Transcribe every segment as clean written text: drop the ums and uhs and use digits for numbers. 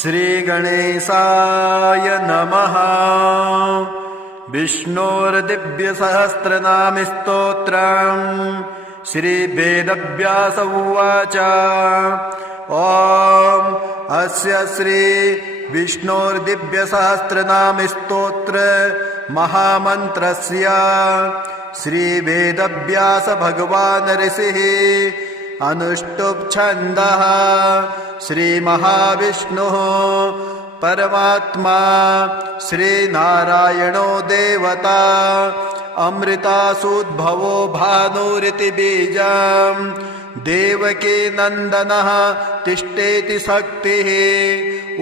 श्रीगणेशाय नमः। विष्णोर्दिव्यसहस्रनामस्तोत्रम् श्रीवेदव्यास उवाच। ॐ अस्य श्री विष्णोर्दिव्यसहस्रनामस्तोत्र महामन्त्रस्य श्रीवेदव्यास भगवान् ऋषिः अनुष्टुप् छन्दः। श्रीमहाविष्णुः परमात्मा श्रीनारायणो देवता अमृतासूद्भवो भानुरिति बीजम् देवकी नन्दनः तिष्ठेति शक्तिः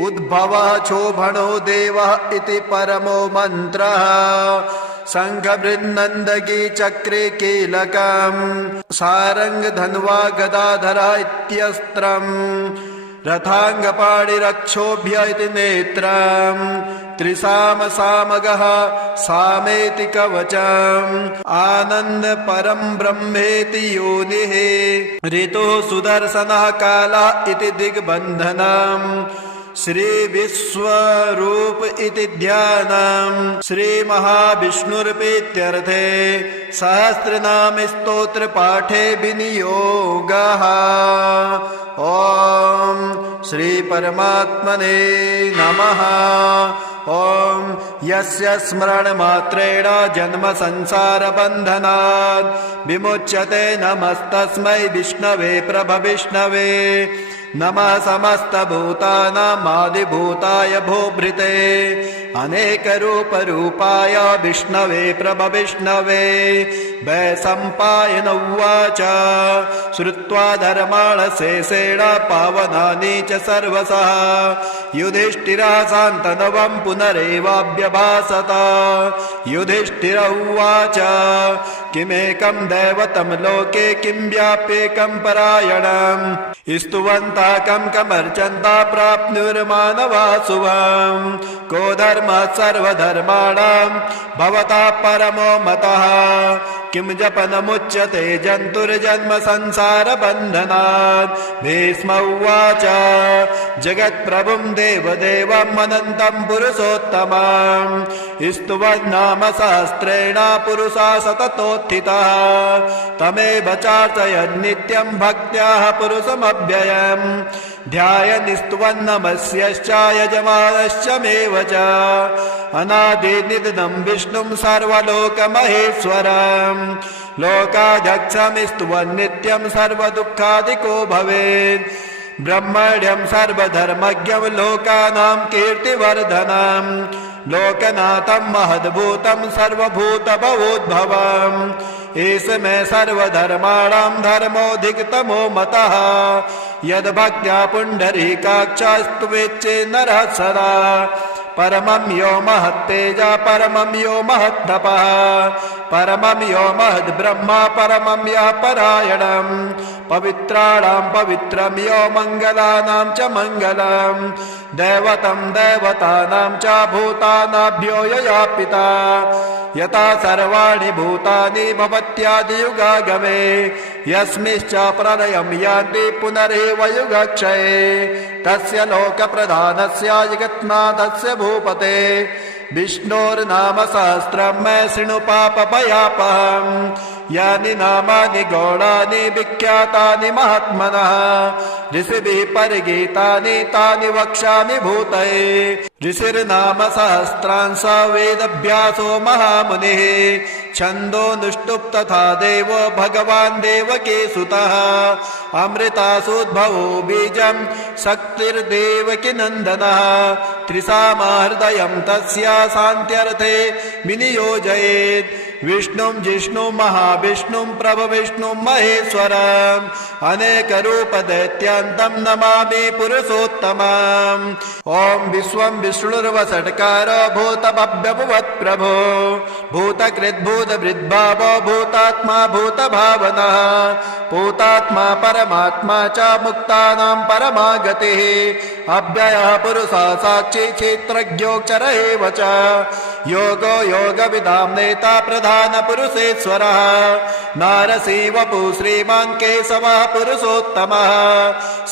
उद्भवः शोभनो देवः इति परमो मन्त्रः। शङ्खबृन्नन्दगी चक्रे कीलकम् सारङ्ग धन्वा गदाधरः इत्यस्त्रम् रथाङ्गपाणिरक्षोभ्य इति नेत्रम् त्रिसाम सामगः सामेति कवचम् आनन्द परं ब्रह्मेति योनिः ऋतुः सुदर्शनः कालः इति दिग्बन्धनम् श्री विश्वरूप इति ध्यानम् श्री महाविष्णुर्प्रीत्यर्थे सहस्रनाम स्तोत्र पाठे विनियोगः। ॐ श्री परमात्मने नमः। ॐ यस्य स्मरणमात्रेण जन्म संसार बन्धनात् विमुच्यते नमस्तस्मै विष्णवे प्रभविष्णवे नमः समस्तभूतानामादिभूताय भूभृते अनेकरूपरूपाय विष्णवे प्रभविष्णवे। वैशम्पायन उवाच श्रुत्वा धर्माणशेषेण पावनानि च सर्वशः युधिष्ठिरः शान्तनवं पुनरेवाभ्यभाषत। युधिष्ठिर उवाच किमेकं दैवतं लोके किं व्याप्येकं परायणम् स्तुवन्तः कं कमर्चन्तः प्राप्नुर्मानवा शुभम् को धर्मः सर्वधर्माणां भवतः परमो मतः किं जपनमुच्यते जन्तुर्जन्म संसार बन्धनात्। भीष्म उवाच जगत्प्रभुं देवदेवम् अनन्तं पुरुषोत्तमम् स्तुवन्नाम सहस्रेण पुरुषा सततोत्थितः तमेव चार्चयन् नित्यं भक्त्याः पुरुषमव्ययम् ध्यायन् स्तुवन्नमस्यश्च यजमानश्च मेव च अनादिनिधनं विष्णुं सर्वलोकमहेश्वरम् लोकाध्यक्षं स्तुवन् नित्यं सर्वदुःखादिको भवेत् ब्रह्मण्यं सर्वधर्मज्ञं लोकानां कीर्तिवर्धनम् लोकनाथं महद्भूतं सर्वभूतभवोद्भवम् एष मे सर्वधर्माणां धर्मोऽधिकतमो मतः यद्भक्त्या पुण्डरीकाक्षस्तुवेच्चे नरः सदा परमं यो महत्तेजा परमं यो महत्तपः परमं यो महद्ब्रह्मा परमं यः परायणम् पवित्राणां पवित्रं यो मङ्गलानां च मङ्गलम् दैवतं दैवतानां च भूतानाभ्यो यया पिता यथा सर्वाणि भूतानि भवत्यादियुगागमे यस्मिश्च प्रलयं यान्ति पुनरेव युगक्षये तस्य लोकप्रधानस्य जगन्नाथस्य भूपते विष्णोर्नाम सहस्रं मे शृणु पापभयापहम् यानि नामानि गौणानि विख्यातानि महात्मनः ऋषिभिः परिगीतानि तानि वक्ष्यामि भूतये। ऋषिर्नाम सहस्रांश वेदव्यासो महामुनिः छन्दोऽनुष्टुप् तथा देवो भगवान् देवकी सुतः अमृतासूद्भवो बीजं शक्तिर्देवकी नन्दनः त्रिसामा हृदयं तस्य शान्त्यर्थे विनियोजयेत् विष्णुं जिष्णुं महाविष्णुं प्रभविष्णुं महेश्वरम् अनेकरूपदैत्यान्तं नमामि पुरुषोत्तमम्। ॐ विश्वं विष्णुर्वषट्कारो भूतभव्यभुवत् प्रभो भूतकृद्भूतभृद्भावो भूतात्मा भूतभावनः भूतात्मा परमात्मा च मुक्तानां परमा गतिः अव्ययः पुरुषः साक्षी क्षेत्रज्ञोऽक्षर एव च योगो योगविदां नेता प्रधानपुरुषेश्वरः नारसी वपु श्रीमान् केशवः पुरुषोत्तमः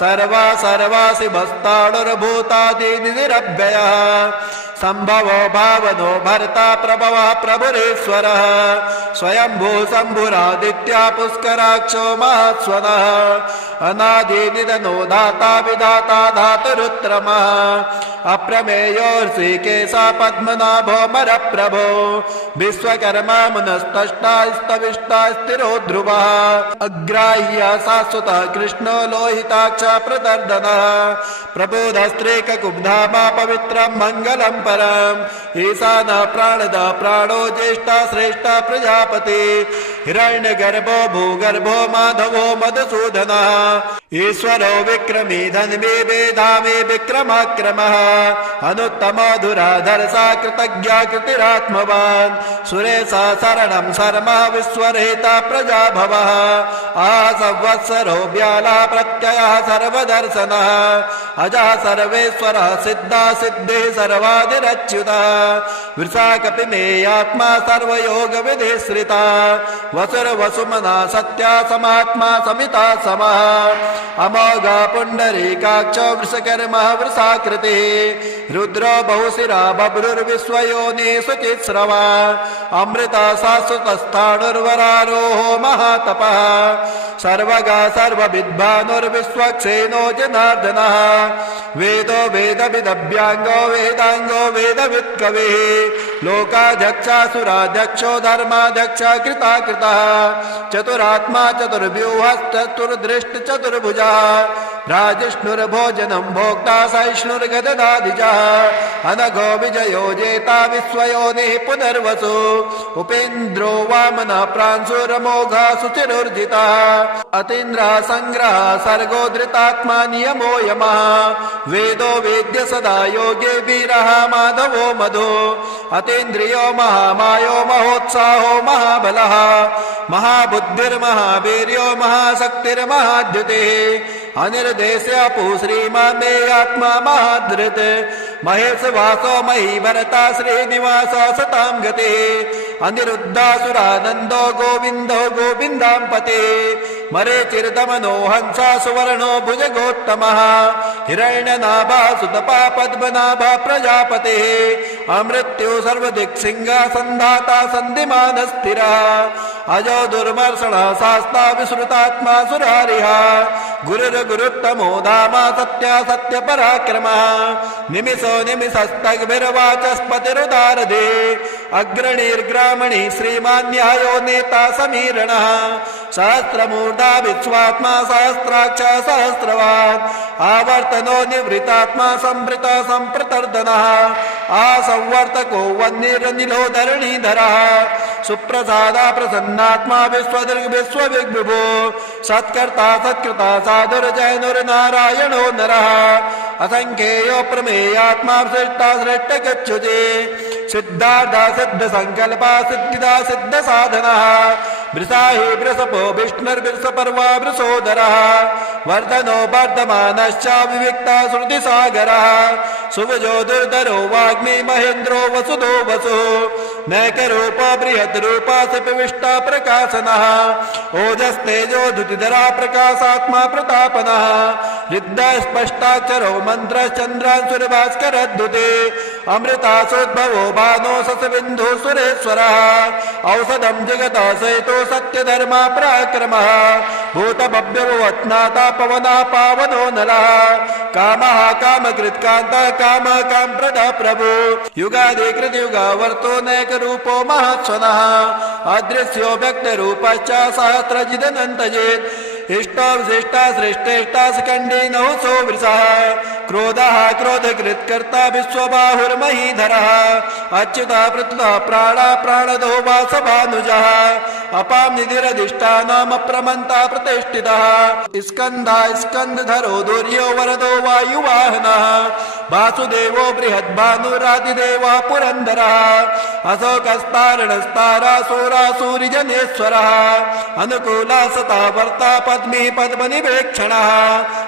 सर्वा सर्वासिभस्ताणुर्भूतादिनिरव्ययः संभवो भावनो भर्ता प्रभवः प्रभुरेश्वरः स्वयंभू शम्भुरादित्या पुष्कराक्षो महास्वनः अनादिनिधनो दाता विधाता धातुरुत्तमः अप्रमेयो ऋषिकेशः पद्मनाभो मरप्रभो विश्वकर्मा मुनस्तष्टा स्तविष्टा स्थिरो ध्रुवः अग्राह्य शाश्वतः कृष्णो लोहिताक्ष प्रदर्दनः प्रबोधस्त्रीककुब्धामा पवित्रं मङ्गलं परम् ईशान प्राणद प्राणो ज्येष्ठा श्रेष्ठा प्रजापति हिरण्यगर्भो भूगर्भो माधवो मधुसूदनः ईश्वरो विक्रमी धन्वी वेधामी विक्रमाक्रमः अनुत्तमो धुराधर्षा कृतज्ञा कृतिरात्मवान् सुरेशा शरणं शर्मः विश्वरेता प्रजाभवः संवत्सरो व्याला प्रत्ययः सर्वदर्शनः अजः सर्वेश्वरः सिद्धा सिद्धि सर्वादिरच्युतः वृषा कपिमेयात्मा सर्वयोगविधिश्रिता वसुरवसुमना सत्या समात्मा समिता समः अमोघा पुण्डरीकाक्ष वृषकर्मः वृषाकृतिः रुद्रो बहुशिरा बभ्रुर्विश्वयोनि शुचिस्रवा अमृता शाश्वतस्थाणुर्वरारोहो महातपः सर्वगा सर्वविद्भानुर्विश्वक्सेनो जनार्दनः वेदो वेदविदभ्यांगो वेदांगो वेदवित्कविः लोकाध्यक्षासुराध्यक्षो धर्माध्यक्ष कृताकृतः चतुरात्मा चतुर्व्यूहश्चतुर्दृष्ट चतुर्भुजः राजिष्णुर्भोजनं भोक्ता सहिष्णुर्गददादिजः अनघो विजयो जेता विश्वयोनिः पुनर्वसु उपेन्द्रो वामनः प्रांशुरमोघा सुचिरुर्जितः अतीन्द्रः संग्रह सर्गो धृतात्मा नियमो यमः वेदो वेद्य सदा योगे वीरः माधवो मधु अतीन्द्रियो महामायो महोत्साहो महाबलः महाबुद्धिर्महावीर्यो महाशक्तिर्महाद्युतिः अनिर्देश्य पु श्रीमान् मे आत्मा महाधृत् महेश वासो मही भरता श्रीनिवास सतां गतिः अनिरुद्धासुरानन्दो गोविन्दो गोविन्दां पतिः मरीचिर्दमनो हंसा सुवर्णो भुजगोत्तमः हिरण्यनाभा सुतपा पद्मनाभा प्रजापतिः अमृत्यु सर्वदिक्सिंहासन्धाता सन्धिमानस्थिरः अजो दुर्मर्षणः शास्ता विश्रुतात्मा सुरारिः गुरुर्गुरुत्तमो धामा सत्या सत्यपराक्रमः निमिषो निमिषस्तग्भिर्वाचस्पतिरुदारधे अग्रणीर्ग्रामणी श्रीमान्यायो नेता समीरणः सहस्रमूर्धा विश्वात्मा सहस्राक्ष सहस्रवान् आवर्तनो निवृतात्मा संवृत संप्रतर्दनः आसंवर्तको वह्निरनिलो धरणीधरः सुप्रसादा प्रसन्नात्मा विश्वदृग् विश्वविग्विभो सत्कर्ता सत्कृता साधुर्जयनुर्नारायणो नरः असंख्येयो प्रमेयात्मा श्रेष्ठा श्रेष्ठ गच्छुते सिद्धार्था सिद्ध संकल्पा सिद्धिदा सिद्ध साधनः वृषाहि वृषपो विष्णुर्वृषपर्वा वृषोदरः वर्धनो वर्धमानश्च विविक्ता श्रुतिसागरः सुवजो दुर्धरो वाग्मी महेन्द्रो वसुदो वसुः नैकरूपा बृहद्रूपा सपिविष्टा प्रकाशनः ओजस्तेजो धुतिधरा प्रकाशात्मा प्रतापनः रिद्धा स्पष्टाक्षरो मन्त्रश्चन्द्रांशुर्भास्करद्युते अमृतासोद्भवो भानो ससबिन्धु सुरेश्वरः औषधं जगतः सहितो सत्यधर्मा पराक्रमः भूतभव्यवत्नाता पवना पावनो नरः कामः कामकृत्कान्तः कामः कामप्रदः प्रभु युगादिकृतयुगावर्तो नैकरूपो महत्स्वनः अदृश्यो व्यक्तरूपश्च सहस्रजिदनन्तजित् इष्टा विशिष्टा श्रेष्ठेष्टा सकंडी नहुसो वृषः क्रोधः क्रोधकृत्कर्ता विश्वबाहुर्महीधरः अच्युतः पृथुतः प्राणा प्राणदो वासभानुजः अपां निधिरधिष्ठानमप्रमन्ता प्रतिष्ठितः स्कन्धा स्कन्धधरो दुर्यो वरदो वायुवाहनः वासुदेवो बृहद्भानुरादिदेवः पुरन्दरः अशोकस्तारणस्तारासुरासुरिजनेश्वरः अनुकूला सता वर्ता पद्मी पद्मनिवेक्षणः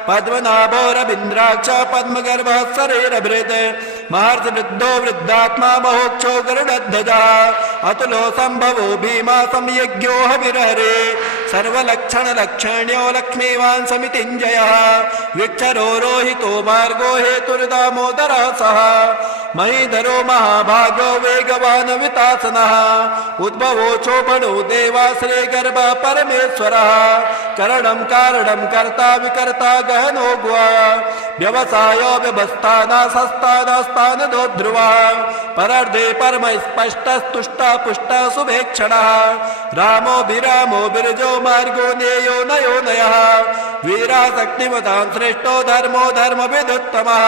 पद्मनाभो रवीन्द्राक्ष पद्मगर्भः शरीरभृत् महर्षि वृद्धो वृद्धात्मा महोक्षो गरुडध्वजः अतुलो संभवो भीमा संयज्ञो हविर्हरे सर्वलक्षण लक्षण्यो लक्ष्मीवान् समितिञ्जयः विक्षरो रोहितो मार्गो हेतुर्दामोदरः सः महीधरो महाभागो वेगवान् वितासनः उद्भवो चोपणो देवाश्रे गर्भ परमेश्वरः करणं कारणं कर्ता विकर्ता गहनो गुहा व्यवसायो व्यवस्थानासस्तानस्तानदो ध्रुवः परर्धे परम स्पष्टस्तुष्टा पुष्टा शुभेक्षणः रामो विरामो बिरजो मार्गो नेयो नयो नयः वीरा शक्तिमतां श्रेष्ठो धर्मो धर्मविदुत्तमः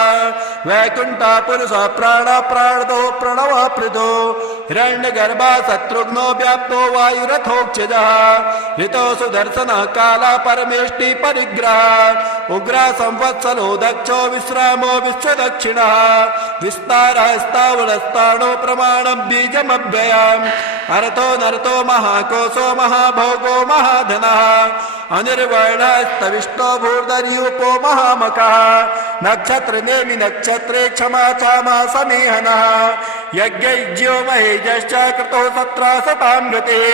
वैकुण्ठा पुरुष प्राण प्राणदो प्रणव पृथो हिरण्यगर्भा शत्रुघ्नो व्याप्तो वायुरथोक्षजः ऋतो सुदर्शनः काला परमेष्टि परिग्रह उग्रा संवत्सलो दक्षो विश्रामो विश्वदक्षिणः विस्तारः स्थावरस्ताणो प्रमाणं बीजमव्ययम् अर्थो नरतो महाकोशो महाभोगो महाधनः अनिर्वर्णस्तविष्टो भूर्धर्यूपो महामकः नक्षत्र नेमि नक्षत्रे क्षमा क्षमा समीहनः यज्ञज्ञो महेजश्च कृतो सत्रासतां गतिः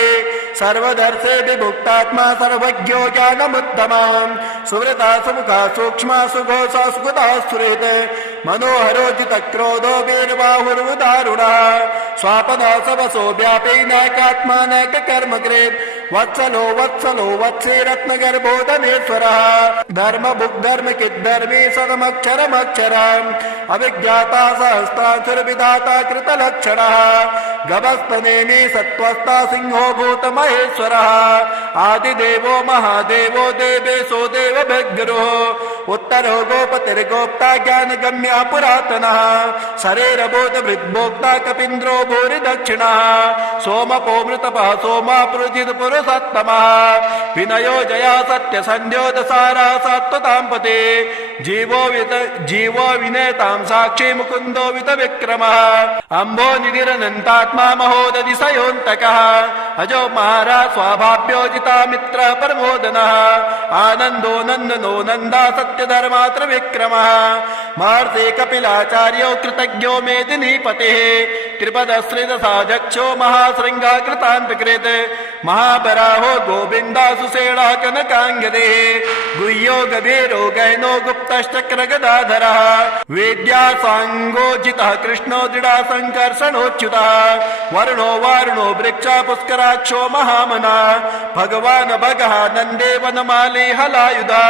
सर्वदर्शे विभुक्तात्मा सर्वज्ञो ज्ञानमुत्तमम् सुवृता सुमुखा सूक्ष्मा सुघोषा सुगता सुहृत् मनोहरो जितक्रोधो वीरबाहुर्वदारुणः स्वापदा सवसो व्यापैनाकात्मा नैककर्मकृत् वत्सलो वत्सलो वत्से रत्नगर्भो धनेश्वरः धर्मभुग्धर्मकिद्धर्मी सदमक्षरमक्षरम् अभिज्ञाता सहस्रांशुर्विधाता कृतलक्षणः गभस्तनेमि सत्त्वस्था सिंहो भूतमहेश्वरः आदिदेवो महादेवो देवेशो देवभिर्गुरुः उत्तरो गोपतिर्गोप्ता ज्ञानगम्या पुरातनः शरीरबोधभृद्भोक्ता कपीन्द्रो भूरिदक्षिणः सोमपो मृतपः सोमा पुरुजित्पुरुषोत्तमः विनयो जया सत्यसन्ध्यो दसारा सात्वतां पते जीवो विनेतां साक्षी मुकुन्दो वितविक्रमः अम्भो निधिरनन्तात्मा महोदधिशयोऽन्तकः अजो महाराज स्वाभाव्योजिता मित्र प्रमोदनः आनन्दो नन्दनो नन्दा सत्यधर्मात्र विक्रमः महर्षि कपिलाचार्यो कृतज्ञो मेदिनीपतिः त्रिपदश्रीदशाध्यक्षो महाशृङ्गा कृतान्तकृत् महाबराहो गोविन्दा सुषेणः कनकाङ्गदे गुह्यो गभीरो गहनो गुप्तश्चक्रगदाधरः वेद्या साङ्गोजितः कृष्णो दृढा सङ्कर्षणोच्युतः वर्णो वारुणो वृक्षा पुष्कराक्षो महामना भगवान् भगः नन्दे वनमाली हलायुधा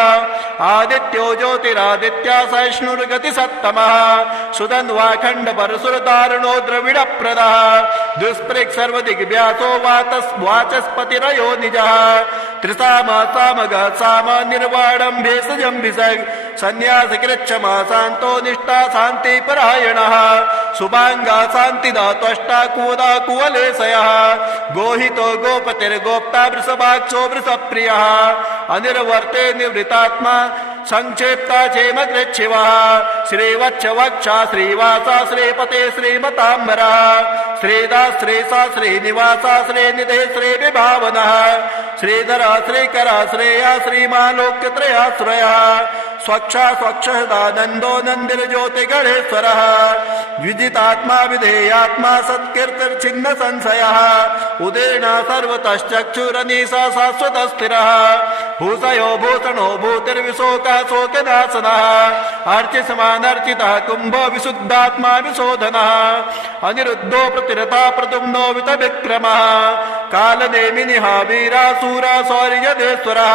आदित्यो ज्योतिरादित्या सहिष्णुर्गतिसत्तमः सुधन्वाखण्ड परशुरदारुणो द्रविडप्रदः दुष्पृक् सर्वदिग्व्यासो वाचस्पतिरयो निजः त्रिसामा सामगः साम निर्वाणं भेषजं भिषग् सन्न्यासकृच्छमा शान्तो निष्ठा शान्तिपरायणः शुभाङ्गा शान्तिदा त्वष्टा कुवदा कुवलेशयः गोहितो गोपतिर्गोप्ता वृषभाक्षो वृषप्रियः अनिर्वर्ते निवृतात्मा संक्षेप्ता क्षेमकृच्छिवः श्रीवत्सवक्षा श्रीवासा श्रीपते श्रीमताम्बरः श्रीदा श्रेषा श्रीनिवासा श्रीनिधे श्रीविभावनः श्रीधरा श्रीकरा श्रेया श्रीमालोक्यत्रयाश्रयः स्वक्षा स्वक्षदानन्दो नन्दिर्ज्योतिगणेश्वरः विजितात्मा विधेयात्मा सत्कीर्तिर्छिन्न संशयः उदेना सर्वतश्चक्षुरनीशा शाश्वत स्थिरः भूषयो भूषणो भूतिर्विशोकः शोकनाशनः अर्चिसमानर्चितः कुम्भो विशुद्धात्मा विशोधनः अनिरुद्धो प्रतिरथा प्रद्युम्नो वितविक्रमः कालनेमिनिः वीरासूरा शौर्यदेश्वरः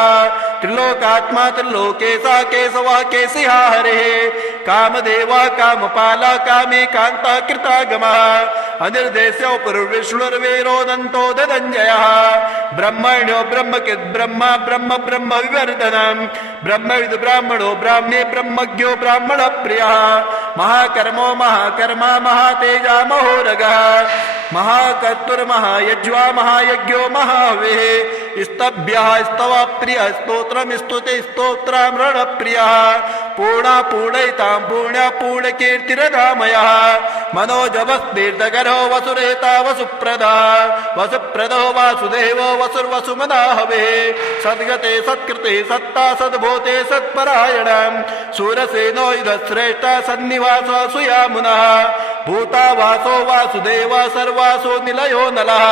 त्रिलोकात्मा त्रिलोकेशा केशवः केशिहा हरिः कामदेवा कामपाला कामी कान्ता कृतागमः अनिर्देश्यो पुरुर्विष्णुर्वीरोदन्तो धनञ्जयः ब्रह्मण्यो ब्रह्मकिद् ब्रह्म ब्रह्म ब्रह्म विवर्धनम् ब्रह्मविद् ब्राह्मणो ब्राह्मणे ब्रह्मज्ञो ब्राह्मण प्रियः महाकर्मो महाकर्मा महातेजा महोरगः महाकर्तुर्महायज्वा महायज्ञो महाहविः स्तभ्यः स्तव प्रियः स्तोत्रम् स्तुते स्तोत्रामृण प्रियः पूर्णा पूर्णयितां पुण्या पूर्णकीर्तिरदामयः मनोजवस्तीर्थकरो वसुरेता वसुप्रदा वसुप्रदो वासुदेवो वसुर्वसुमना हवे सद्गते सत्कृते सत्ता सद्भूते सत्परायणम् सूरसेनो युधश्रेष्ठ सन्निवास सुयामुनः भूता वासो वासुदेव सर्वासो निलयो नलः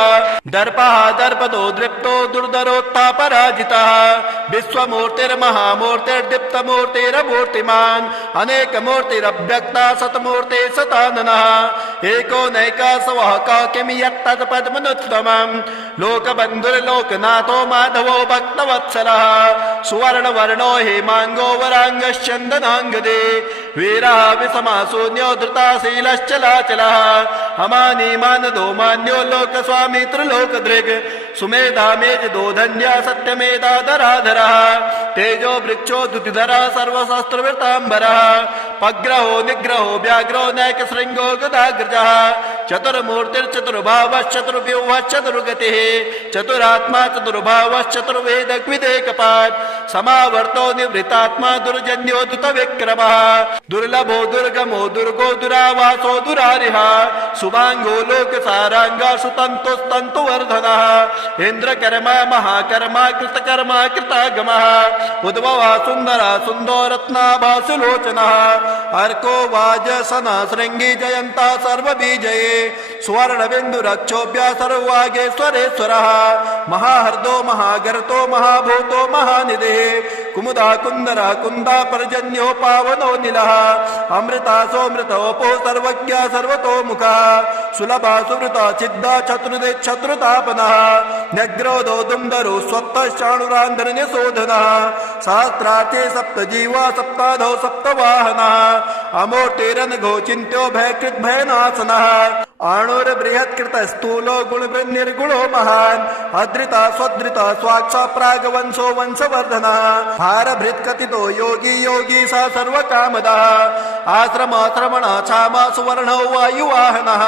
दर्पः दर्पदो दृप्तो दुर्धरोत्थापराजितः विश्वमूर्तिर्महामूर्तिर्दीप्तमूर्तिरमूर्तिमान् अनेकमूर्तिरव्यक्ता सतमूर्ते सताननः एको नैका स्वः किमि यत्तत्पद्मनुत्तमम् लोकबन्धुर्लोकनाथो माधवो भक्तवत्सलः सुवर्णवर्णो हेमाङ्गो वराङ्गश्चन्दनाङ्गदे वीरः विषमाशून्यो धृताशीलश्चलाचलः हमानीमानदो मान्यो लोकस्वामी त्रिलोकदृक् सुमेधा मेजदो धन्या सत्यमेधाधराधरः तेजो वृक्षो द्युतिधरः सर्वशास्त्रवृताम्बरः पग्रहो निग्रहो व्याघ्रो नैकशृङ्गो गदाग्रजः चतुर्मूर्तिर्चतुर्भावश्चतुर्व्यूहश्चतुर्गतिः चतुरात्मा चतुर्भावश्चतुर्वेदग्विदेकपात् समावर्तो निवृतात्मा दुर्जन्यो दुतविक्रमः दुर्लभो दुर्गमो दुर्गो दुरावासो दुरारिः शुभाङ्गो लोकसाराङ्गा सुतन्तुस्तन्तुवर्धनः इन्द्रकर्मा महाकर्मा कृतकर्मा कृतागमः उद्भवः सुन्दरः सुन्दो रत्नाभा सुलोचनः अर्को वाजसनः शृङ्गी जयन्तः सर्वबीजये सुवर्णबिन्दुरक्षोभ्य सर्ववागेश्वरेश्वरः महाहर्दो महागर्तो महाभूतो महानिधिः कुमुदा कुन्दरः कुन्दा पर्जन्यो पावनो निलः अमृता सोमृतोपो सर्वज्ञ सर्वतोमुखः सुलभा सुवृता चिद्दा चतुर्दे शत्रुतापनः न्यग्रोधो दुन्दरो स्वत्तश्चाणुरान्धरण्यशोधनः सहस्रार्थे सप्तजीवा सप्ताधौ सप्तवाहनः अमूर्तिरनघो चिन्त्यो भयकृद्भयनाशनः आणुर्बृहत्कृत स्थूलो गुणवृन्निर्गुणो महान् अधृता स्वधृता स्वाक्षा प्रागवंशो वंशवर्धनः भारभृत्कथितो योगी योगी स सर्वकामदः आश्रमाश्रमणः क्षामा सुवर्णो वायुवाहनः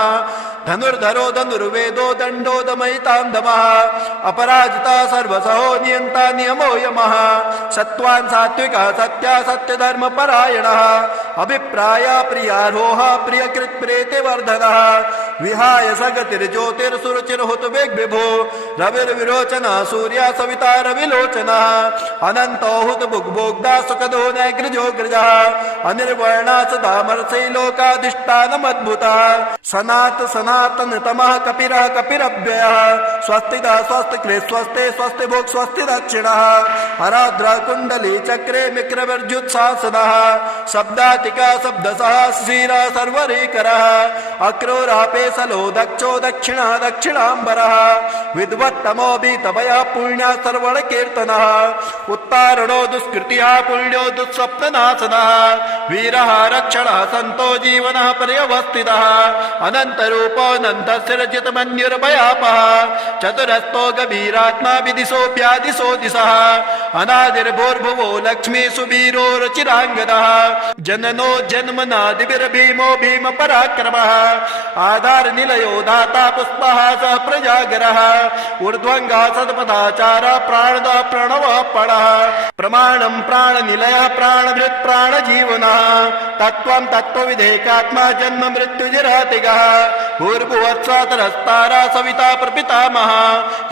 धनुर्धरो धनुर्वेदो दण्डो दमयितां दमः अपराजिता सर्वसहो नियन्ता नियमो यमः सत्त्वान् सात्विकः सत्या सत्यधर्मपरायणः अभिप्राय प्रियारोह प्रियकृत् प्रीतिवर्धनः विहाय सगतिर्ज्योतिर्सुरुचिर्हुत विभो रविर्विरोचनः सूर्य सविता रविलोचनः अनन्तो हुत भुग्भोग्धा सुखदो नैग्रजो ग्रजः अनिर्वर्णा सदामर्षै लोकाधिष्ठानमद्भुतः सनातन तमः कपिरः कपिरव्ययः स्वस्तिदा स्वस्तिकृ स्वस्ते स्वस्ति भोक् स्वस्ति दक्षिणः हराद्रा कुण्डली चक्रे मिक्रवर्जुत्सासनः शब्दातिका शब्दसः शिरः सर्वरीकरः अक्रूरापेसलो दक्षो दक्षिणः दक्षिणाम्बरः विद्वत्तमो भीतभयः पुण्यः सर्वणकीर्तनः उत्तारणो दुष्कृतिः पुण्यो दुःस्वप्ननाशनः वीरः रक्षणः सन्तो जीवनः पर्यवस्थितः अनन्तरूपोऽनन्तशिरजितमन्युर्भयापः चतुरस्तो गभीरात्मा विदिशोऽप्यादिशो दिशः अनादिर्भूर्भुवो लक्ष्मी सुवीरो रुचिराङ्गदः जननो जन्मनादिभिर्भीमो भीम पराक्रमः आधार निलयो दाता पुष्पः सः प्रजागरः ऊर्ध्वङ्गः सदपदाचार प्राणदः प्रणवः पणः प्रमाणं प्राणनिलयः प्राणभृत् प्राणजीवनः तत्त्वं तत्त्वविधेकात्मा जन्म मृत्युजरातिगः भूर्भुवत्सातरस्तारा सविता प्रपितामह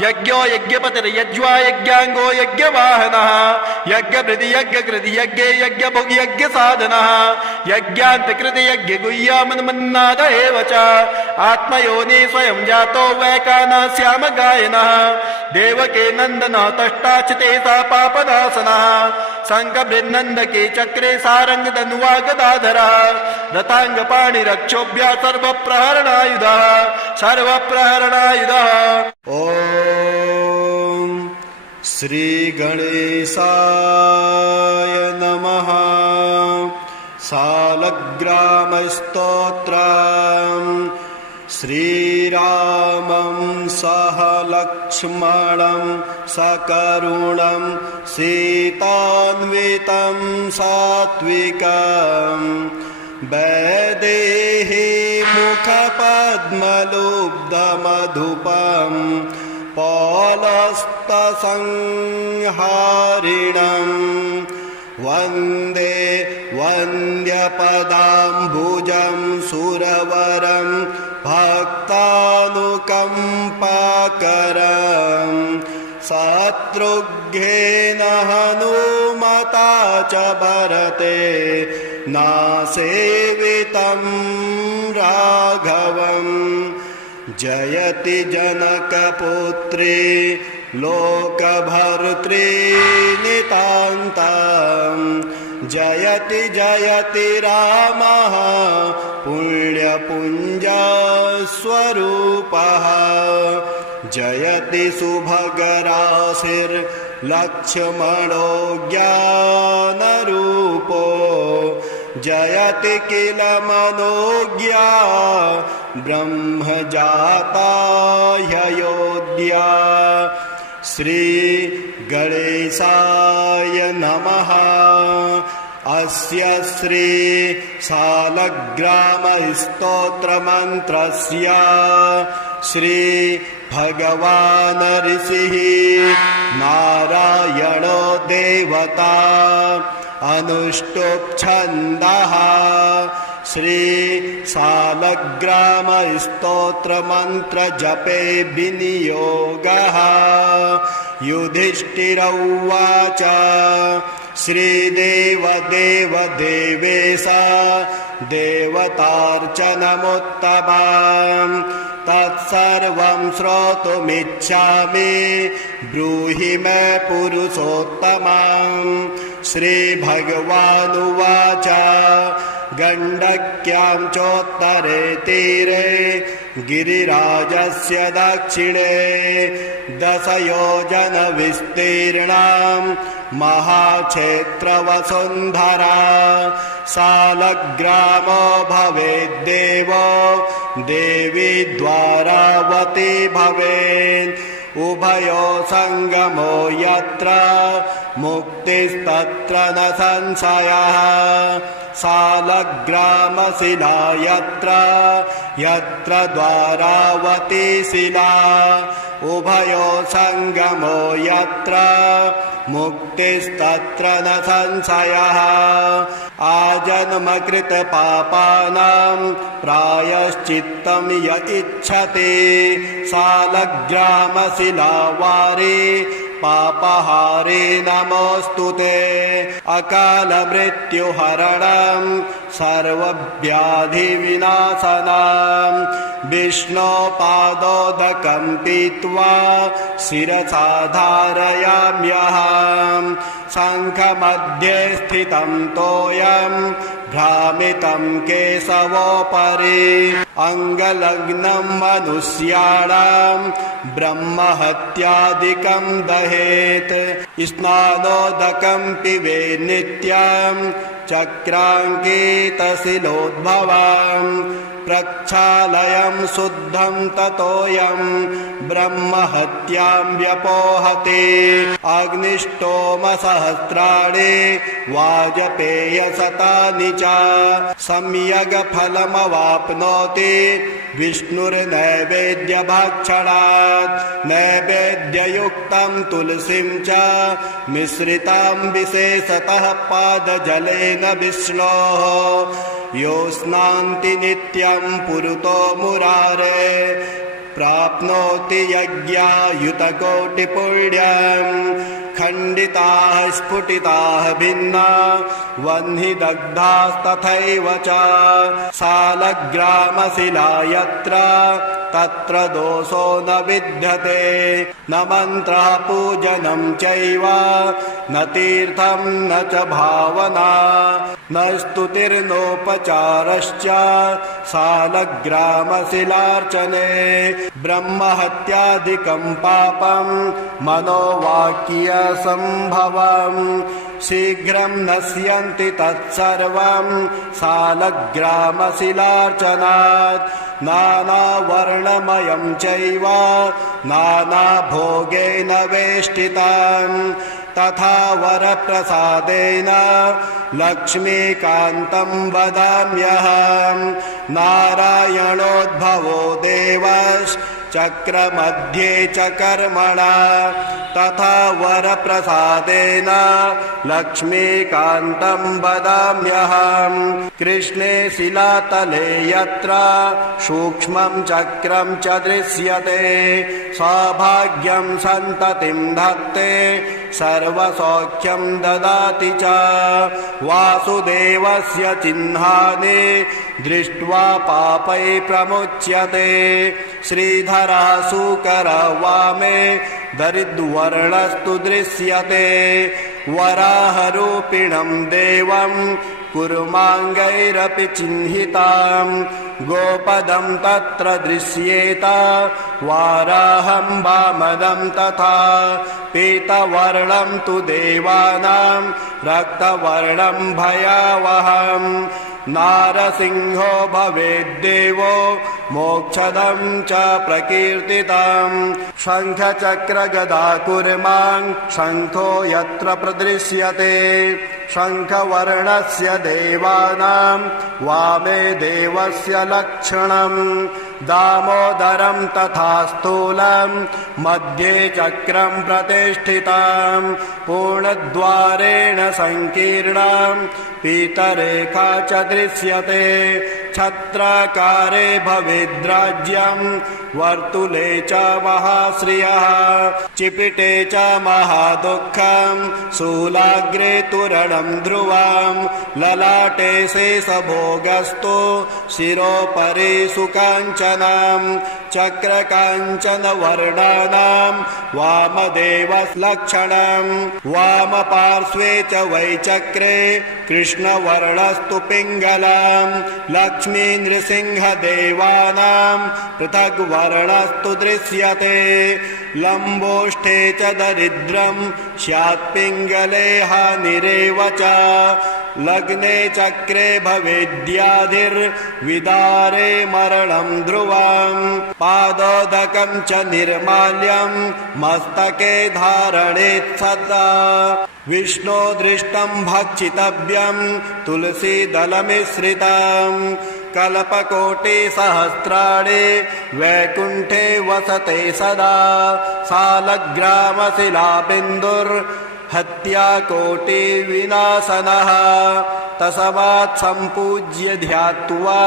यज्ञो यज्ञपतिर्यज्वा यज्ञाङ्गो यज्ञवाहनः यज्ञभृति यज्ञकृति यज्ञे यज्ञभुग् यज्ञसाधनः यज्ञान्तकृति यज्ञगुह्यामन्मन्नाद एव च आत्मयोनि स्वयं जातो वैकानः श्यामगायनः देवके नन्दनः तष्टाचिते सा पापनाशनः शङ्खबृन्नन्दके चक्रे सारङ्गधनुवा गदाधरः रथाङ्गपाणिरक्षोभ्यः सर्वप्रहरणायुधः सर्वप्रहरणायुधः। ॐ श्रीगणेशाय नमः। सालग्रामस्तोत्रम् श्रीरामं सह लक्ष्मणं सकरुणं सीतान्वितं सात्विकम् वैदेही मुखपद्मलुब्धमधुपं पौलस्तसंहारिणं वन्दे वन्द्यपदाम्बुजं सुरवरं भक्तानुकम्पाकरं शत्रुघ्नेन हनुमता च भरते नासेवितं राघवम् जयति जनकपुत्री लोकभर्त्री नितान्तम् जयति जयति रामः पुण्यपुञ्जस्वरूपः जयति सुभगराशिर्लक्ष्मणो ज्ञानरूपो जयति किल मनोज्ञा ब्रह्मजाता ह्ययोध्या श्री गणेशाय नमः। अस्य श्री शालग्रामस्तोत्रमन्त्रस्य श्री भगवान् ऋषिः नारायणो देवता अनुष्टुप् छन्दः श्री शालग्राम स्तोत्र मंत्र जपे विनियोगः। युधिष्ठिर उवाच श्रीदेव देव देवेश देवतार्चनमुत्तमम् तत्सर्वं श्रोतुमिच्छामि ब्रूहि मे पुरुषोत्तमम्। श्रीभगवानुवाच गण्डक्यां चोत्तरे तीरे गिरिराजस्य दक्षिणे 10 योजन विस्तीर्णां महाक्षेत्रवसुन्धरा शालग्रामो भवेद्देवो देवी द्वारावती भवेत् उभयो संगमो यत्र मुक्तिस्तत्र न संशयः शालग्रामशिला यत्र यत्र द्वारावती शिला उभयो संगमो यत्र मुक्तिस्तत्र न संशयः आजन्मकृत पापानां प्रायश्चित्तं य इच्छति शालग्रामशिलावारी पापहारी नमोऽस्तुते अकालमृत्युहरणं सर्वव्याधिविनाशनं विष्णोपादोदकं पीत्वा शिरसा धारयाम्यहं शङ्खमध्ये स्थितं तोयं भ्रामितं केशवोपरि अङ्गलग्नं मनुष्याणां ब्रह्महत्यादिकं दहेत् स्नानोदकं पिबेत् नित्यं चक्राङ्कितशिलोद्भवं प्रक्षालयं शुद्धं ततोऽयं ब्रह्महत्यां व्यपोहति अग्निष्टोमसहस्राणि वाजपेयशतानि च सम्यग् फलमवाप्नोति विष्णुर्नैवेद्यभक्षणात् नैवेद्ययुक्तं तुलसीं च मिश्रितां विशेषतः पादजलेन विष्णोः यो स्नान्ति नित्यं पुरुतो मुरारे प्राप्नोति यज्ञायुतकोटिपुण्यं खण्डिताः स्फुटिताः भिन्ना वह्नि दग्धास्तथैव च शालग्रामशिला यत्र तत्र दोषो न विद्यते न मन्त्रः पूजनं चैव न तीर्थं न च भावना न स्तुतिर्नोपचारश्च शालग्रामशिलार्चने ब्रह्महत्यादिकं पापं मनोवाक्यसम्भवं शीघ्रं नश्यन्ति तत्सर्वं शालग्रामशिलार्चनात् नानावर्णमयं चैव नानाभोगेन वेष्टितं तथा वरप्रसादेन लक्ष्मीकान्तं वदाम्यहं नारायणोद्भवो देवः चक्रमध्ये च कर्मणा तथा वरप्रसादेन लक्ष्मीकान्तं वदाम्यहम् कृष्णे शिलातले यत्र सूक्ष्मं चक्रं च दृश्यते सौभाग्यं सन्ततिं धत्ते सर्वसौख्यं ददाति च वासुदेवस्य चिह्नानि दृष्ट्वा पापै प्रमुच्यते श्रीधरः शुकरः वामे दरिद्रवर्णस्तु दृश्यते वराहरूपिणं देवं कुर्माङ्गैरपि चिह्नितां गोपदं तत्र दृश्येत वाराहं वामदं तथा पीतवर्णं तु देवानां रक्तवर्णं भयावहं नारसिंहो भवेद्देवो मोक्षदं च प्रकीर्तितं शङ्खचक्रगदा कुर्मां शङ्खो यत्र प्रदृश्यते शङ्खवर्णस्य देवानां वामे देवस्य लक्षणं दामोदरं तथा स्थूलं मध्ये चक्रं प्रतिष्ठितं पूर्णद्वारेण संकीर्णं पीतरेखा च दृश्यते छत्राकारे भवेद्राज्यं वर्तुले च महाश्रियः चिपिटे च महादुःखं शूलाग्रे तोरणं ध्रुवं ललाटे शेषभोगस्तु शिरोपरि सुकाञ्चनं चक्रकाञ्चनवर्णानां वामदेवलक्षणं वामपार्श्वे च वैचक्रे कृष्णवर्णस्तु पिङ्गलं लक्ष्मी नृसिंहदेवानां पृथग् वर्णस्तु दृश्यते लम्बोष्ठे च दरिद्रं स्यात् पिङ्गले हानिरेव च लग्ने चक्रे भवेद्याधिर्विदारे मरणं ध्रुवं पादोदकं च निर्माल्यं मस्तके धारणेत् सदा विष्णो दृष्टं भक्षितव्यं तुलसीदलमिश्रितं कल्पकोटिसहस्राणि वैकुण्ठे वसते सदा सालग्रामशिलाबिन्दुर्हत्याकोटिविनाशनः तस्मात् सम्पूज्य ध्यात्वा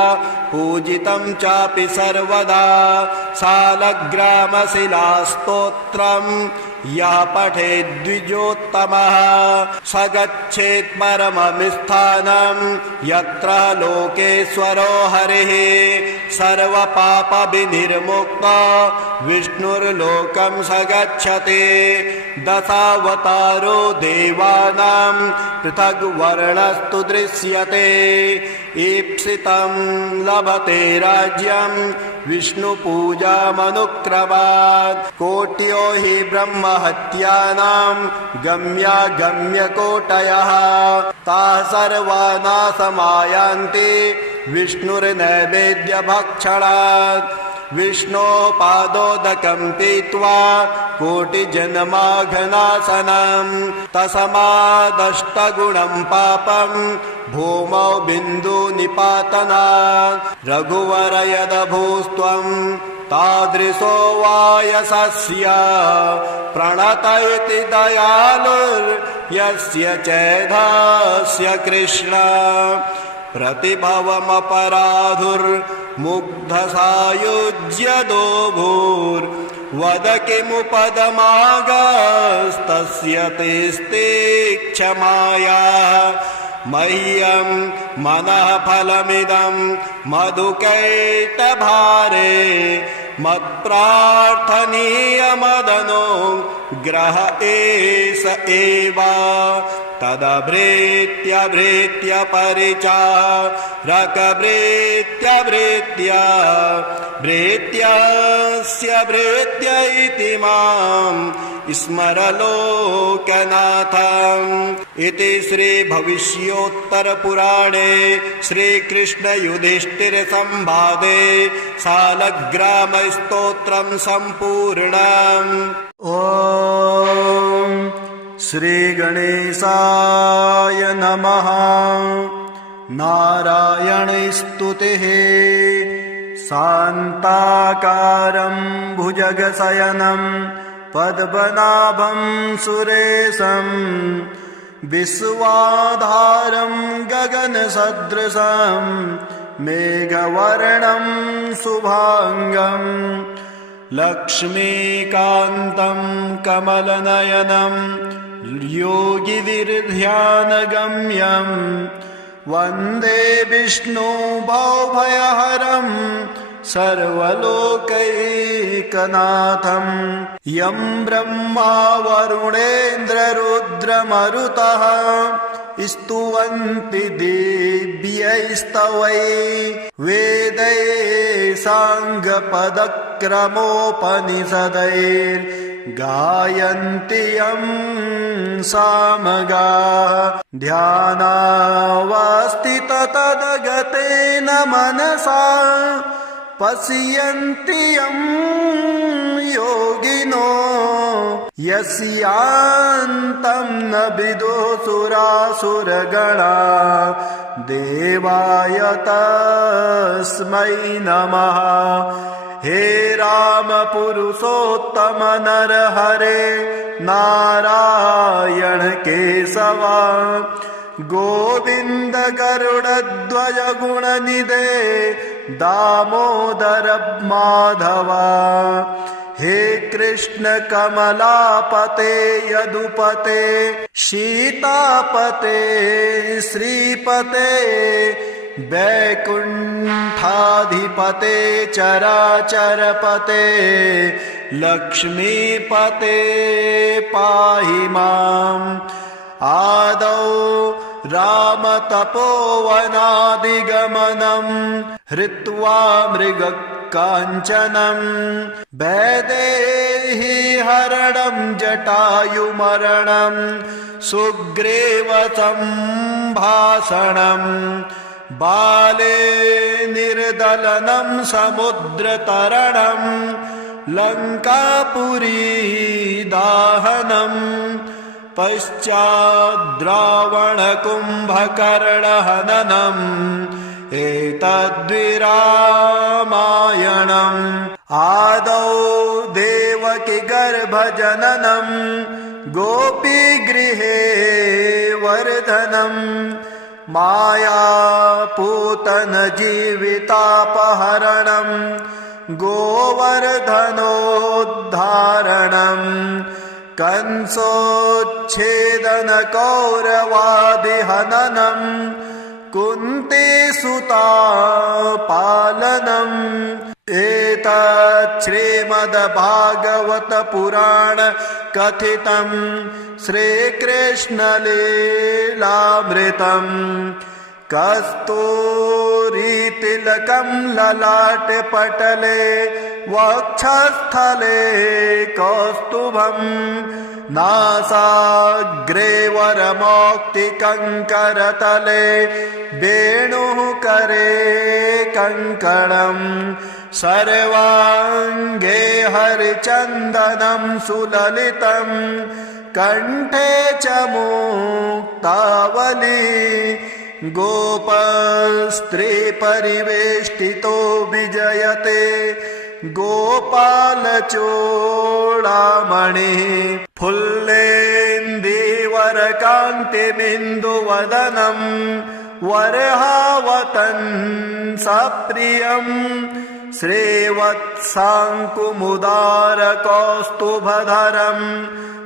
पूजितं चापि सर्वदा सालग्रामशिलास्तोत्रं यः पठेद्विजोत्तमः स गच्छेत् परमस्थानं यत्र लोकेश्वरो हरिः सर्वपापविनिर्मुक्तो विष्णुर्लोकं स गच्छति दशावतारो देवानां पृथग् वर्णस्तु दृश्यते ईप्सितं लभते राज्यं विष्णुपूजामनुक्रमात् कोट्यो हि ब्रह्महत्यानां गम्यागम्यकोटयः ताः सर्वा नाशमायान्ति विष्णुर्नैवेद्यभक्षणात् विष्णो पादोदकं पीत्वा कोटिजन्माघनाशनं तस्मादष्टगुणं पापं भूमौ बिन्दुनिपातनात् रघुवर यदभूस्त्वं तादृशो वायसस्य प्रणत इति दयालुर्यस्य चैधस्य कृष्ण प्रतिभवमपराधुर्मुग्धसायुज्य दोभूर्वद किमुपदमागस्तस्य तेस्ते क्षमाया मह्यं मनः फलमिदं मधुकैटभारे मत्प्रार्थनीयमदनो ग्रह एष एव तदभृत्य परिचारकभृत्य भृत्यस्य भृत्य इति मां स्मरलोकनाथम् इति श्री भविष्योत्तरपुराणे श्रीकृष्णयुधिष्ठिरसंवादे सालग्रामस्तोत्रं सम्पूर्णम्। ॐ श्रीगणेशाय नमः। नारायण स्तुतिः शान्ताकारं भुजगशयनं पद्मनाभं सुरेशं विश्वाधारं गगनसदृशं मेघवर्णं शुभांगं लक्ष्मीकान्तं कमलनयनं योगिभिर्ध्यानगम्यं वन्दे विष्णुभवभयहरं सर्वलोकैकनाथं यं ब्रह्मा वरुणेन्द्ररुद्रमरुतः स्तुवन्ति दिव्यैस्तवैः वेदैः साङ्गपदक्रमोपनिषदैर्गायन्ति यं सामगाः ध्यानावस्थिततद्गतेन मनसा पश्यन्ति यं योगिनो यस्यान्तं न विदुः देवाय तस्मै नमः। हे राम पुरुषोत्तम नरहरे नारायण केशवा गोविन्द गरुडध्वज गुणनिधे दामोदर माधवा। हे कृष्ण कमलापते यदुपते सीतापते श्रीपते वैकुण्ठाधिपते चराचरपते लक्ष्मीपते पाहि माम्। आदौ रामतपोवनादिगमनं हृत्वा मृगकाञ्चनं वैदेही हरणं जटायुमरणं सुग्रीवसम्भाषणं बाले निर्दलनं समुद्रतरणं लङ्कापुरी दाहनं पश्चाद्रावणकुम्भकर्णहननम् एतद्विरामायणम्। आदौ देवकी गर्भजननं गोपीगृहे वर्धनं मायापूतन जीवितापहरणं गोवर्धनोद्धारणम् कंसोच्छेदन कौरवादिहननं कुन्तीसुता पालनम् एतत् श्रीमद्भागवत पुराण कथितं श्रीकृष्णलीलामृतम्। कस्तूरीतिलकं ललाटे पटले वक्षस्थले कौस्तुभं नासाग्रे वरमौक्तिकङ्करतले वेणुः करे कङ्कणं सर्वाङ्गे हरिचन्दनं सुललितं कण्ठे च मुक्तावली गोपस्त्रीपरिवेष्टितो विजयते गोपालचूडामणिः फुल्लेन्दीवरकान्तिबिन्दुवदनं वरहावतंसप्रियं श्रीवत्साङ्कुमुदारकौस्तुभधरं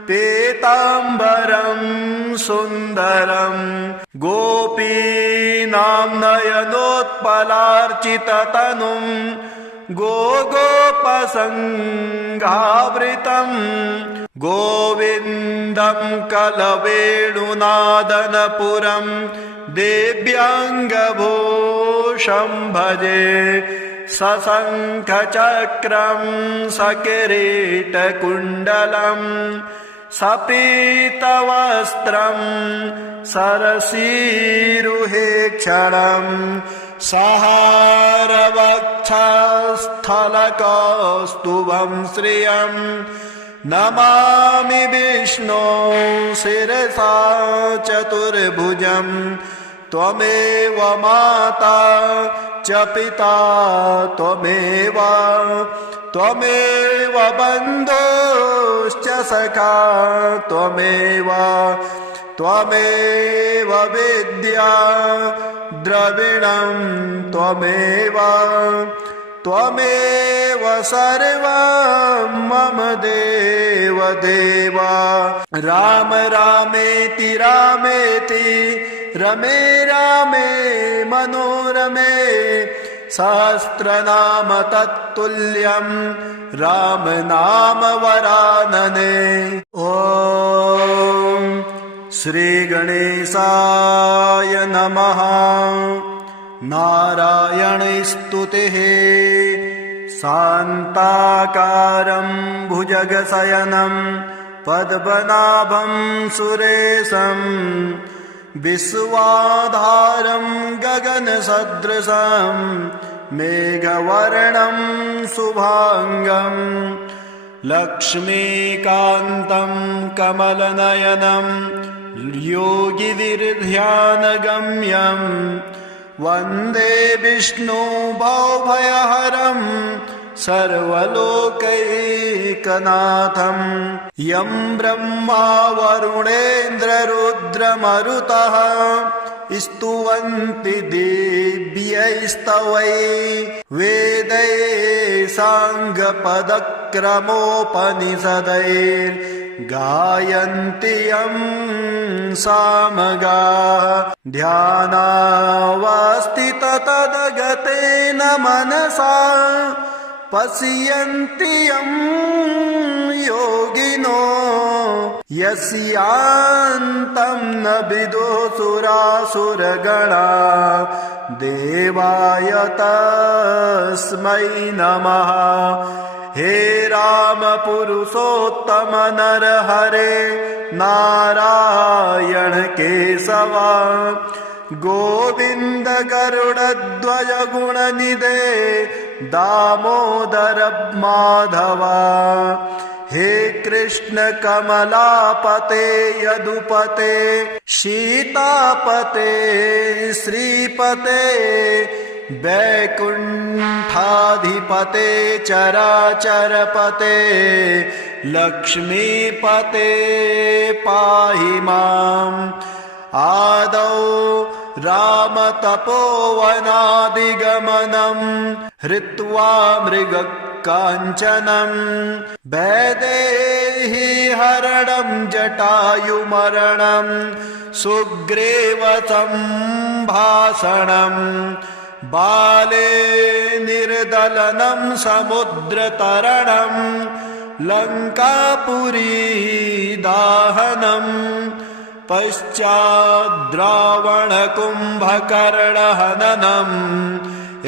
पीताम्बरं सुन्दरं गोपीनां नयनोत्पलार्चिततनुं गोगोपसङ्घावृतं गोविन्दं कलवेणुनादनपुरं दिव्याङ्गभूषं भजे सशङ्खचक्रं सकिरीटकुण्डलं सपीतवस्त्रं सरसीरुहेक्षणं सहारवक्षस्थलकौस्तुभं श्रियं नमामि विष्णो शिरसा चतुर्भुजं त्वमेव माता च पिता त्वमेव त्वमेव बन्धुश्च सखा त्वमेव त्वमेव विद्या द्रविणं त्वमेव त्वमेव सर्वं मम देव देव। राम रामेति रामेति रमे रामे मनोरमे सहस्रनाम तत्तुल्यं राम नाम वरानने। ॐ श्री गणेशाय नमः। नारायण स्तुतिः शान्ताकारं भुजगशयनं पद्मनाभं सुरेशं विश्वाधारं गगनसदृशं मेघवर्णं शुभांगं लक्ष्मीकान्तं कमलनयनं योगिविर्ध्यानगम्यं वन्दे विष्णु भवभयहरं सर्वलोकैकनाथं। यं ब्रह्मा वरुणेन्द्ररुद्रमरुतः स्तुवन्ति दिव्यैस्तवैः वेदैः साङ्गपदक्रमोपनिषदैर्गायन्ति यं सामगाः। ध्यानावस्थिततद्गतेन मनसा पश्यन्ति यं योगिनो यस्यान्तं न विदुः देवाय तस्मै नमः। हे राम पुरुषोत्तम नरहरे नारायण केशव गोविंद गरुडध्वज गुणनिधे दामोदर माधव। हे कृष्ण कमलापते यदुपते सीतापते श्रीपते वैकुण्ठाधिपते चराचरपते लक्ष्मीपते पाहि माम्। आदौ रामतपोवनादिगमनं हृत्वा मृगकाञ्चनं वैदेही हरणं जटायुमरणं सुग्रीवसम्भाषणं बाले निर्दलनं समुद्रतरणं लङ्कापुरी दाहनं पश्चाद्रावणकुम्भकर्णहननम्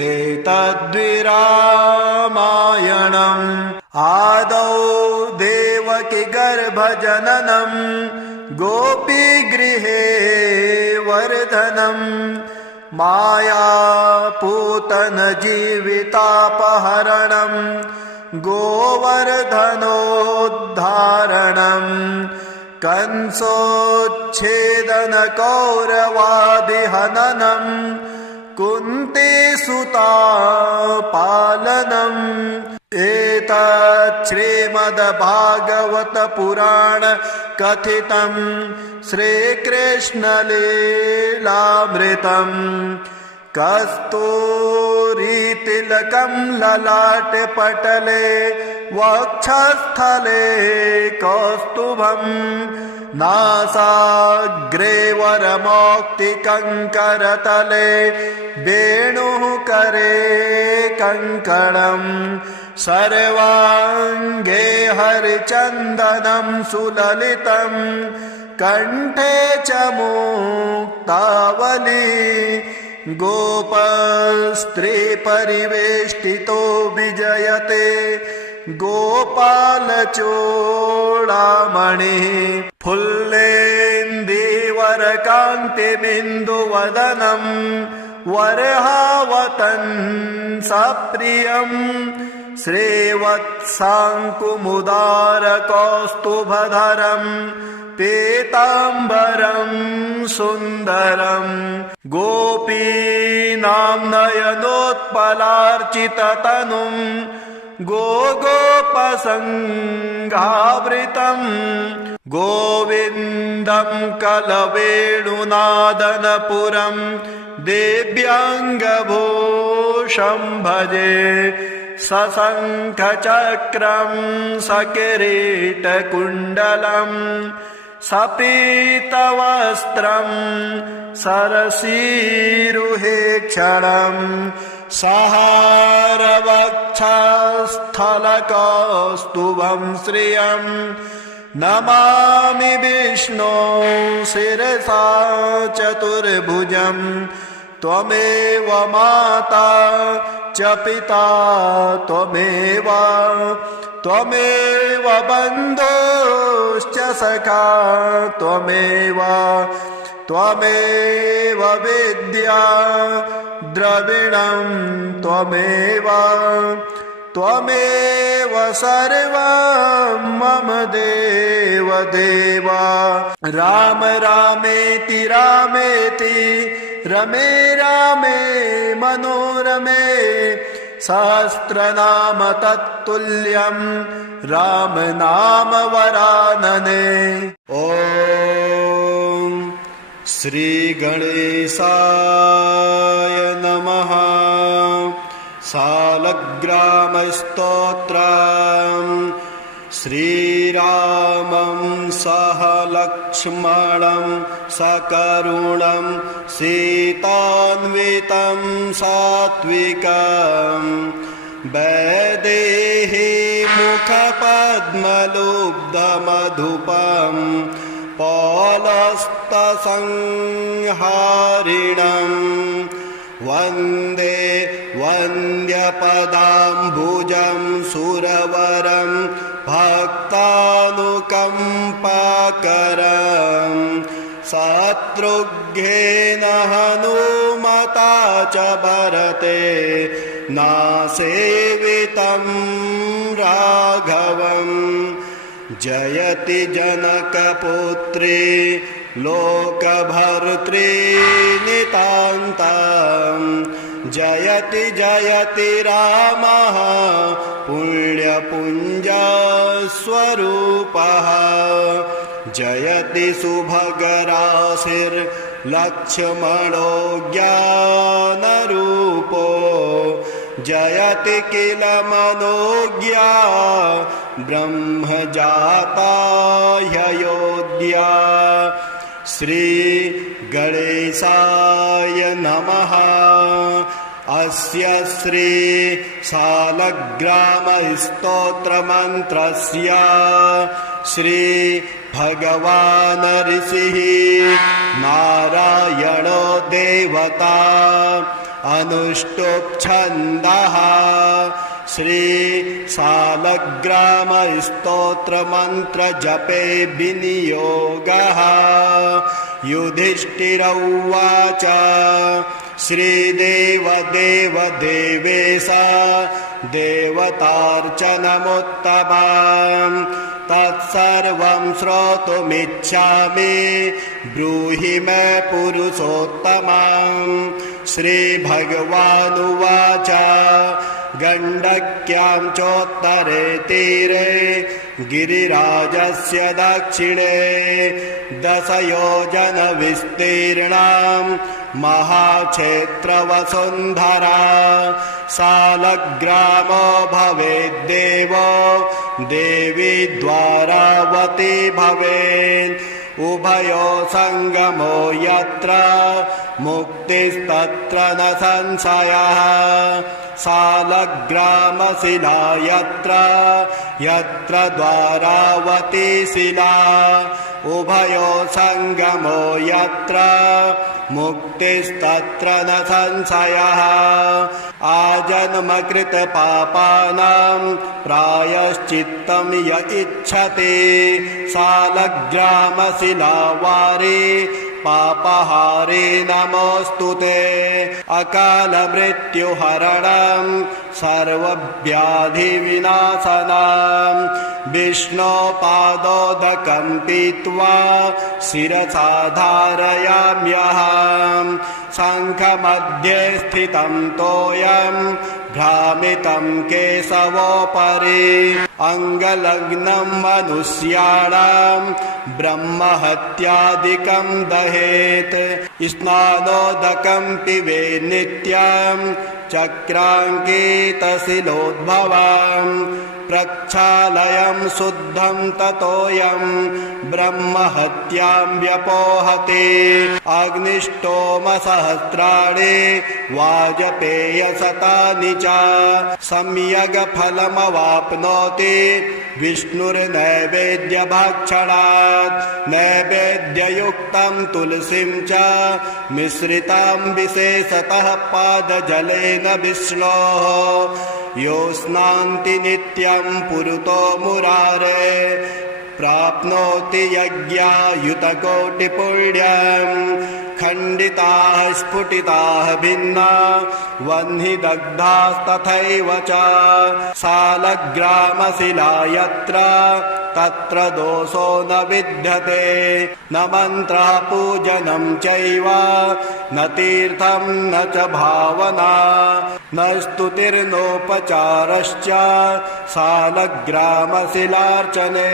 एतद्विरामायणम्। आदौ देवकी गर्भजननं गोपीगृहे वर्धनं मायापूतन जीवितापहरणं गोवर्धनोद्धारणम् कंसोच्छेदन कौरवादिहननं कुन्तीसुता पालनम् एतत् श्रीमद्भागवत पुराण कथितं श्रीकृष्णलीलामृतम्। कस्तूरीतिलकं ललाटे पटले वक्षस्थले कौस्तुभं नासाग्रे वरमौक्तिकङ्करतले वेणुः करे कङ्कणं सर्वाङ्गे हरिचन्दनं सुललितं कण्ठे च मुक्तावली गोपस्त्री परिवेष्टितो विजयते गोपालचूडामणिः फुल्लेन्दीवरकान्तिबिन्दुवदनं वरहावतंसप्रियं श्रीवत्साङ्कुमुदारकौस्तुभधरं पीताम्बरं सुन्दरम् गोपीनां नयनोत्पलार्चिततनुम् गोपसङ्गावृतम् गोविन्दं कलवेणुनादनपुरम् दिव्याङ्गभूषं भजे सशङ्खचक्रं सकिरीटकुण्डलम् सपीतवस्त्रं सरसीरुहेक्षणम् सहारवक्षस्थलकौस्तुभं श्रियम् नमामि विष्णो शिरसा चतुर्भुजम् त्वमेव माता च पिता त्वमेव बन्धुश्च सखा त्वमेव विद्या द्रविणं त्वमेव सर्वं मम देव राम रामेति रमे रामे मनोरमे सहस्रनाम तत्तुल्यं राम नाम वरानने। ॐ श्री गणेशाय नमः। सालग्रामस्तोत्रम् श्रीरामं सह लक्ष्मणं सकरुणं सीतान्वितं सात्विकं वैदेही मुखपद्मलुब्धमधुपं पौलस्तसंहारिणम् वन्दे वन्द्यपदाम्बुजं सुरवरं भक्तानुकम्पाकरं शत्रुघ्नेन हनुमता च भरते नासेवितं राघवम् जयति जनकपुत्री लोकभर्त्री नितान्तं जयति रामः पुण्यपुञ्जस्वरूपः जयति सुभगराशिर्लक्ष्मणो ज्ञानरूपो जयति किल मनोज्ञा ब्रह्मजाता ह्ययोध्या। श्री गणेशाय नमः। अस्य श्री शालग्रामस्तोत्रमन्त्रस्य श्री भगवान् ऋषिः नारायणो देवता अनुष्टुप् छन्दः श्री शालग्रामस्तोत्रमन्त्र जपे विनियोगः। युधिष्ठिर उवाच श्रीदेव देवेश देवतार्चनमुत्तमम् तत्सर्वं श्रोतुमिच्छामि ब्रूहि मे पुरुषोत्तमम्। श्रीभगवानुवाच गण्डक्यां चोत्तरे तीरे गिरिराजस्य दक्षिणे 10 योजन विस्तीर्णां महाक्षेत्रवसुन्धरा शालग्रामो भवेद्देवो देवी द्वारावती भवेत् उभयो संगमो यत्र मुक्तिस्तत्र न संशयः शालग्रामशिला यत्र द्वारावती शिला उभयो संगमो यत्र मुक्तिस्तत्र न संशयः आजन्मकृत पापानां प्रायश्चित्तं य इच्छति शालग्रामशिलावारे पापहारी नमोऽस्तु ते अकालमृत्युहरणं सर्वव्याधिविनाशनं विष्णो पादोदकं पीत्वा शिरसा धारयाम्यहं शङ्खमध्ये स्थितं तोयं भ्रामितं केशवोपरि अङ्गलग्नं मनुष्याणां ब्रह्महत्यादिकं दहेत् स्नानोदकं पिबे नित्यं चक्राङ्कितशिलोद्भवं प्रक्षालयं शुद्धं ततोऽयं ब्रह्महत्यां व्यपोहते अग्निष्टोमसहस्राणि वाजपेयशतानि च सम्यग्फलमवाप्नोति विष्णुर्नैवेद्यभक्षणात् नैवेद्ययुक्तं तुलसीं च मिश्रितां विशेषतः पादजलेन विष्णोः यो स्नान्ति नित्यं पुरुतो मुरारे प्राप्नोति यज्ञायुतकोटिपुण्यं खण्डिताः स्फुटिताः भिन्ना वह्निदग्धास्तथैव च सालग्रामशिला यत्र तत्र दोषो न विद्यते न मन्त्रः पूजनं चैव न तीर्थं न च भावना न स्तुतिर्नोपचारश्च सालग्रामशिलार्चने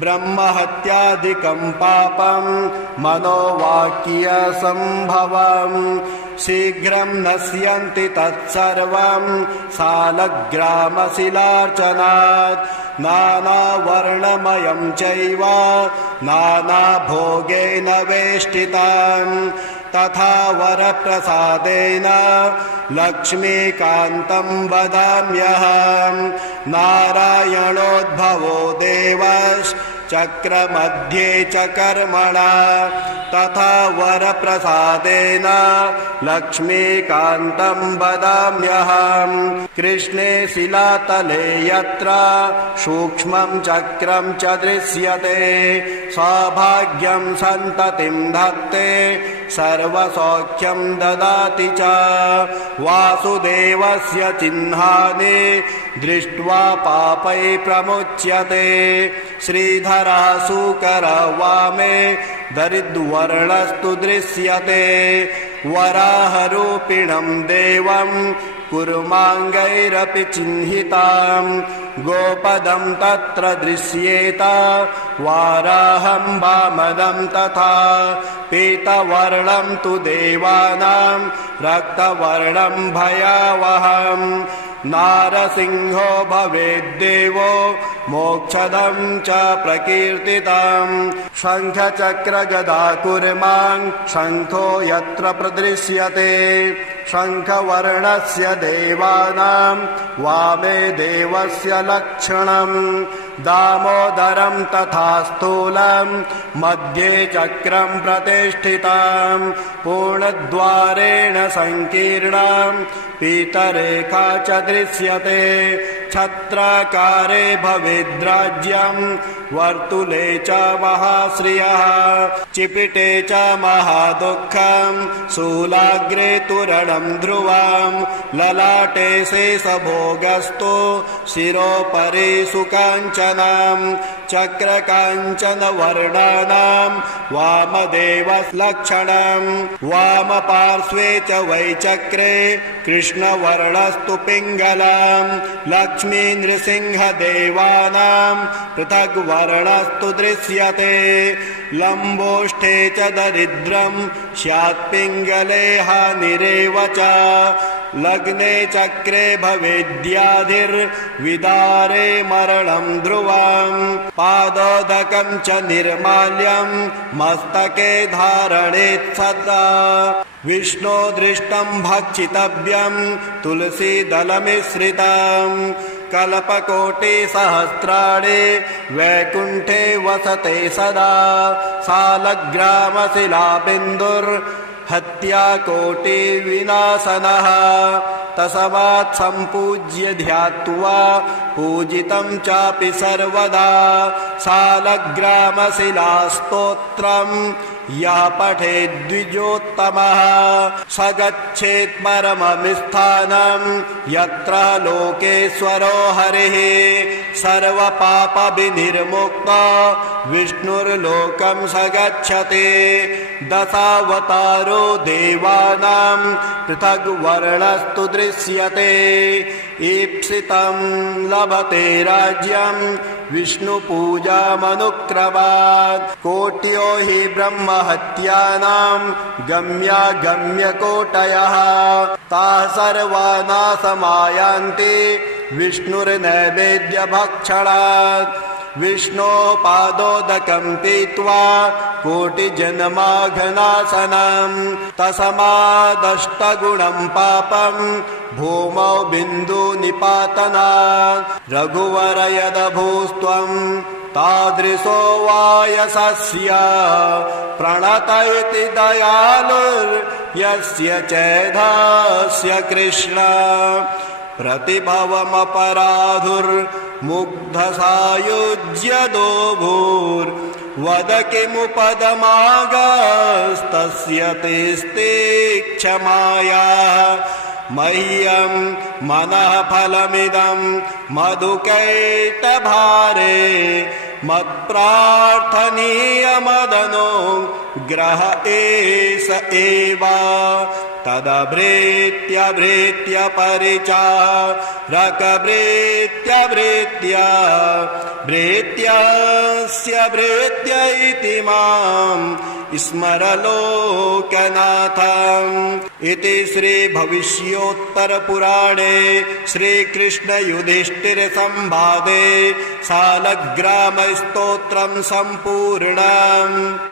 ब्रह्महत्यादिकं पापं मनोवाक्यसम्भवम् शीघ्रं नश्यन्ति तत्सर्वं सालग्रामशिलार्चनात् नानावर्णमयं चैव नानाभोगेन वेष्टितं तथा वरप्रसादेन लक्ष्मीकान्तं वदाम्यहं नारायणोद्भवो देवश्चक्रमध्ये च कर्मणा तथा वरप्रसादेन लक्ष्मीकान्तं वदाम्यहं कृष्णे शिलातले यत्र सूक्ष्मं चक्रं च दृश्यते सौभाग्यं सन्ततिं धत्ते सर्वसौख्यं ददाति च वासुदेवस्य चिह्नानि दृष्ट्वा पापै प्रमुच्यते श्रीधरः शुकरः वामे दरिद्वर्णस्तु दृश्यते वराहरूपिणं देवं कुर्माङ्गैरपि चिह्नितां गोपदं तत्र दृश्येत वाराहं वामदं तथा पीतवर्णं तु देवानां रक्तवर्णं भयावहं नारसिंहो भवेद्देवो मोक्षदं च प्रकीर्तितं शङ्खचक्रगदा कुर्मां शङ्खो यत्र प्रदृश्यते शङ्खवर्णस्य देवानां वामे देवस्य लक्षणं दामोदरं तथा स्थूलं मध्ये चक्रं प्रतिष्ठितं पूर्णद्वारेण संकीर्णं पीतरेखा च दृश्यते छत्राकारे भवेद्राज्यं वर्तुले च महाश्रियः चिपिटे च महादुःखं शूलाग्रे तोरणं ध्रुवं ललाटे शेषभोगस्तु शिरोपरि सुकाञ्चनं चक्रकाञ्चनवर्णानां वामदेवलक्षणं वामपार्श्वे च वैचक्रे कृष्णवर्णस्तु पिङ्गलं लक्ष्मी नृसिंहदेवानां पृथग्वर्णस्तु दृश्यते लम्बोष्ठे च दरिद्रं स्यात् पिङ्गले हानिरेव च लग्ने चक्रे भवेद्याधिर्विदारे मरणं ध्रुवं पादोदकं च निर्माल्यं मस्तके धारणेत् सदा विष्णो दृष्टं भक्षितव्यं तुलसीदलमिश्रितं कल्पकोटिसहस्राणि वैकुण्ठे वसते सदा सालग्रामशिलाबिन्दुर्हत्याकोटिविनाशनः तस्मात् सम्पूज्य ध्यात्वा पूजितं चापि सर्वदा सालग्रामशिलास्तोत्रम् यः पठेद्विजोत्तमः स गच्छेत् परमस्थानं यत्र लोकेश्वरो हरिः सर्वपापविनिर्मुक्तो विष्णुर्लोकं स गच्छति दशावतारो देवानां पृथग्वर्णस्तु दृश्यते ईप्सितं लभते राज्यं विष्णुपूजामनुक्रमात् कोट्यो हि ब्रह्महत्यानां गम्यागम्यकोटयः ताः सर्वा नाशमायान्ति विष्णुर्नैवेद्यभक्षणात् विष्णोः पादोदकं पीत्वा कोटिजन्माघनाशनं तस्मादष्टगुणं पापं भूमौ बिन्दुनिपातनात् रघुवर यदभूस्त्वं तादृशो वायसस्य प्रणत इति दयालुर्यस्य चैधस्य कृष्ण प्रतिभवमपराधुर्मुग्धसायुज्य दोभूर्वद किमुपदमागस्तस्य तेस्ते क्षमाया मह्यं मनः फलमिदं मधुकैटभारे मत्प्रार्थनीयमदनो ग्रह एष एव तदभृत्य परिचारकभृत्य भृत्यस्य भृत्य इति मां स्मरलोकनाथम् इति श्रीभविष्योत्तरपुराणे श्रीकृष्णयुधिष्ठिरसंवादे सालग्रामस्तोत्रं सम्पूर्णम्।